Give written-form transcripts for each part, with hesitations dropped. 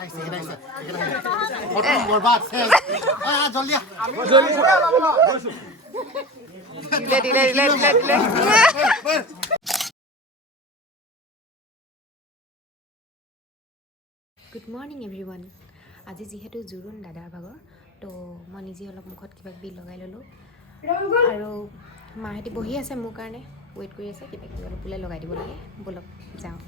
Good morning everyone. আজি যেহেতু জুৰুন দাদাৰ ভাগৰ তো মই নিজে অলপ মুখত কিবা কিবি লগাই ল'লোঁ আৰু মাহেঁতি বহি আছে মোৰ কাৰণে ৱেইট কৰি আছে কিবা কিবি অলপ লগাই দিব লাগে বলক যাওঁ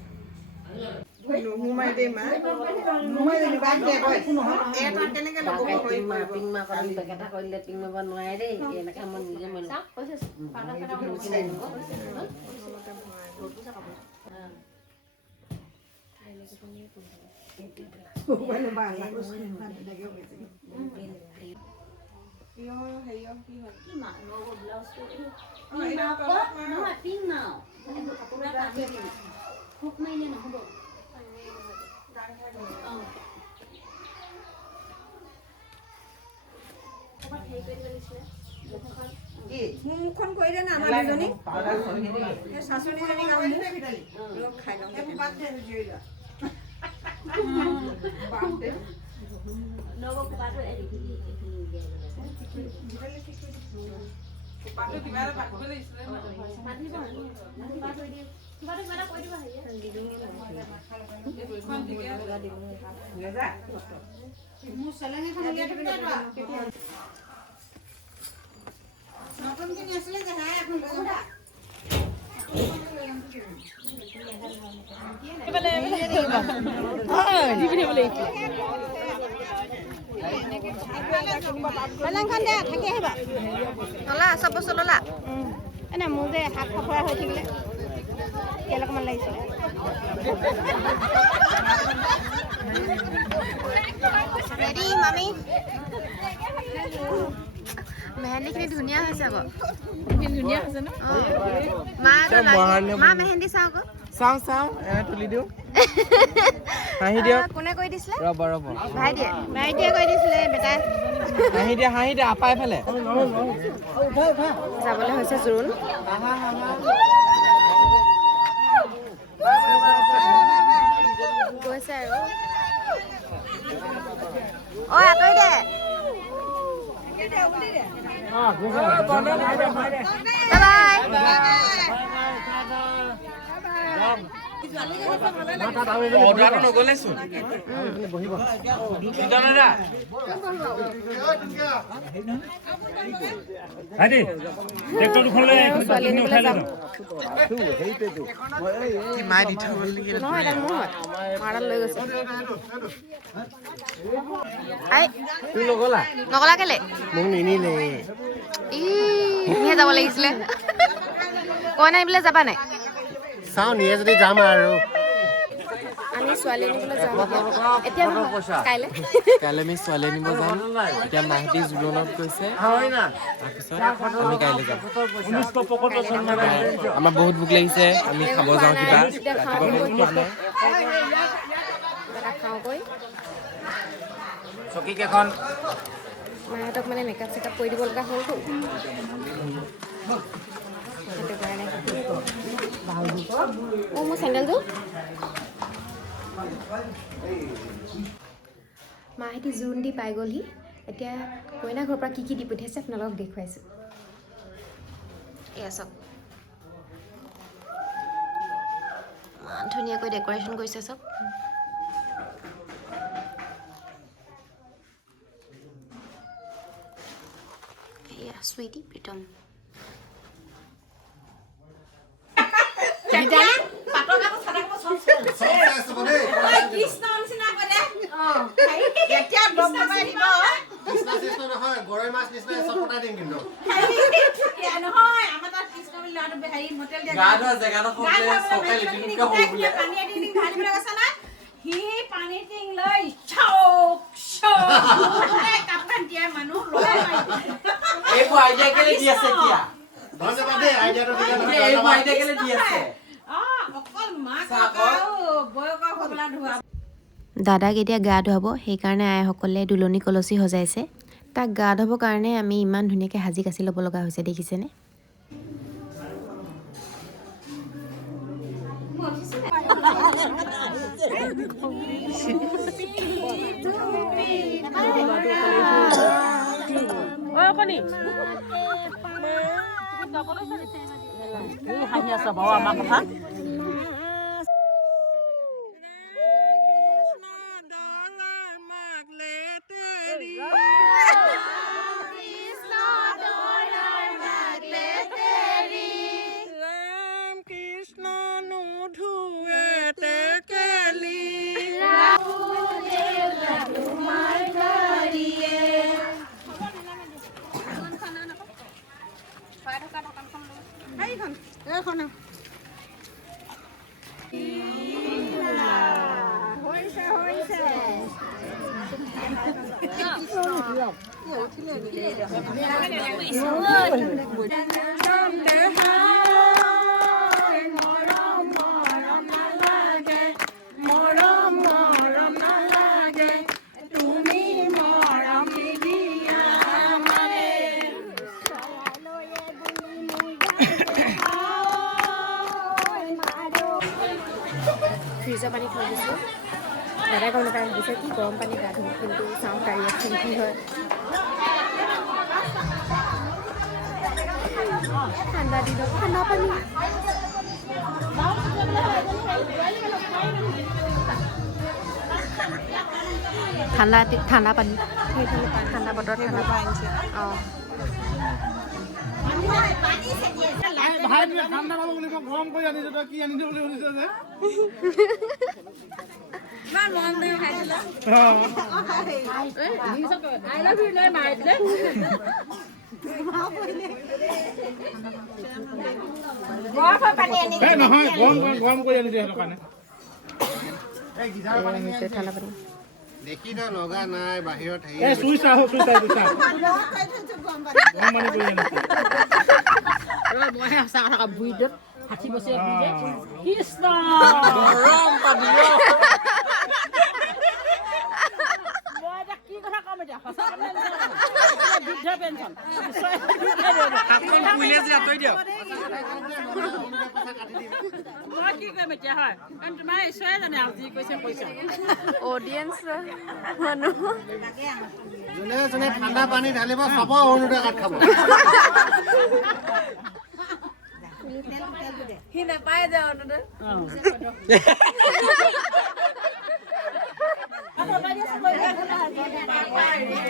মুখখন কৰি দে না আমাৰ দুজনী শাশুড়ীজনী খাই নতুনখিনি আছিলে যে হাই এখন ললা চব বস্তু ললা এনে মোৰ যে হাত ফফৰা হৈ থাকিলে তেল অকণমান লাগিছিলে ৰেডি মামি মেহেন্দিখিনি ধুনীয়া হৈছে আকৌ ধুনীয়া হৈছে ন মা মেহেন্দি চাওঁ আকৌ চাওঁ তুলি দিওঁ হাঁহি দিয়ক কোনে কৈ দিছিলে ৰ'ব ভাইটিয়ে কৈ দিছিলে বেটাই হাঁহি দিয়া আপাই ফালে যাবলৈ হৈছে জোৰোণ গৈছে আৰু ঐ আঁতৰি দে অৰ্ডাৰটো নগ'লেচোন নগলা কেলে মোক নিনিলে নিয়ে যাব লাগিছিলে কইনা আনিবলৈ যাবা নাই চাওঁ নিয়ে যদি যাম আৰু আমি ছোৱালী আনিবলৈ যাম এতিয়া কাইলৈ আমি ছোৱালী আনিব যাম এতিয়া মাহেঁতি জোৰোণত গৈছে তাৰপিছত আমি কাইলৈ যাম আমাৰ বহুত ভোক লাগিছে আমি খাব যাওঁ কিবা খাওঁগৈ চকী কেইখন মাহঁতক মানে মেকআপ চেকআপ কৰি দিব লগা হ'লতো সেইটো কাৰণে মোৰ চেণ্ডেলযোৰ মাহেঁতি জোৰোণ দি পাই গ'লহি এতিয়া কইনা ঘৰৰ পৰা কি দি পঠিয়াইছে আপোনালোকক দেখুৱাইছোঁ এয়া চাওক ধুনীয়াকৈ ডেক'ৰেশ্যন কৰিছে চব এয়া চুইটি প্ৰীতম দাদাক এতিয়া গা ধুৱাব সেইকাৰণে আইসকলে দুলনি কলচী সজাইছে তাক গা ধুবৰ কাৰণে আমি ইমান ধুনীয়াকৈ সাজি কাচি ল'ব লগা হৈছে দেখিছেনে নি হাঁহি আছ বাৰু আমাৰ কথা ফ্ৰিজৰ পানী থৈ দিছোঁ দাদাই গম নাপাই ভাবিছে কি গৰম পানী গা ধুওঁ কিন্তু চাওঁ কাঢ়ি আছে কি হয় ঠাণ্ডা দিনত ঠাণ্ডা পানী ঠাণ্ডা পানী ঠাণ্ডা বতৰত ঠাণ্ডা পানী আনিছে অঁ ঠাণ্ডা পাব বুলি গৰম কৰি আনিছো তই কি আনিছো বুলি শুনিছ যে নহয় গৰম কৰি আনিছো সেইটো কাৰণে ঠাণ্ডা পানী দেখি তো লগা নাই বাহিৰত এই চুইছা গৰম পানী কৰি আনিছো মই সঁচা কথা বুঢ়ীটোত 60 বছৰীয়া বুঢ়ী কৃষ্ণ গৰম পানী মই এতিয়া কি কথা ক'ম এতিয়া সঁচা কথা বৃদ্ধ পেঞ্চন মই কি কৰিম এতিয়া হয় কাৰণ তোমাৰ ঈশ্বৰে জানে আৰু যি কৈছে অডিয়েঞ্চ মানুহ যোনে যোনে ঠাণ্ডা পানী ঢালিব চাব অৰুণোদয় কাঠ খাব সি নাপায় যে অৰুণোদয়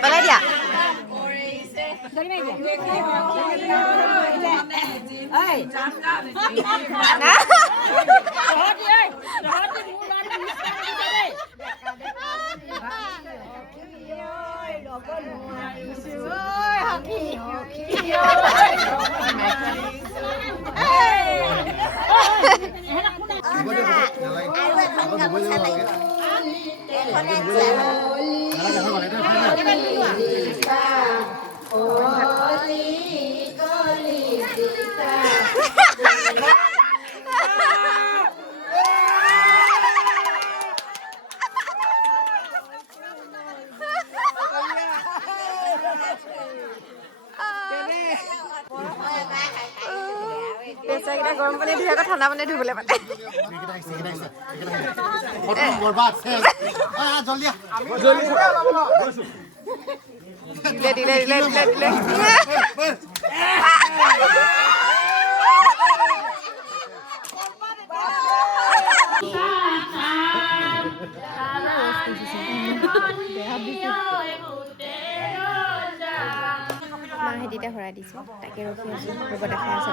পেলাই দিয়া পেচাকেইটা গৰম পানী ধুই আকৌ ঠাণ্ডা পানী ধুবলৈ পালে দিলে মাহেঁতিতে ভৰাই দিছোঁ তাকে ৰখি আছোঁ ৰ'ব দেখাই আছে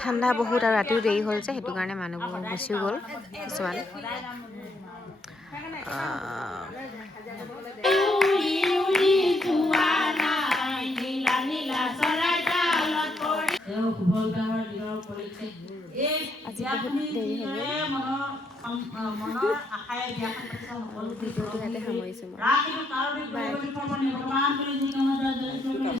ঠাণ্ডা বহুত আৰু ৰাতিও দেৰি হ'ল যে সেইটো কাৰণে মানুহবোৰ গুচিও গ'ল কিছুমান আজি বহুত দেৰি হৈ গ'ল ভিডিঅ'টো ইয়াতে সামৰিছোঁ মই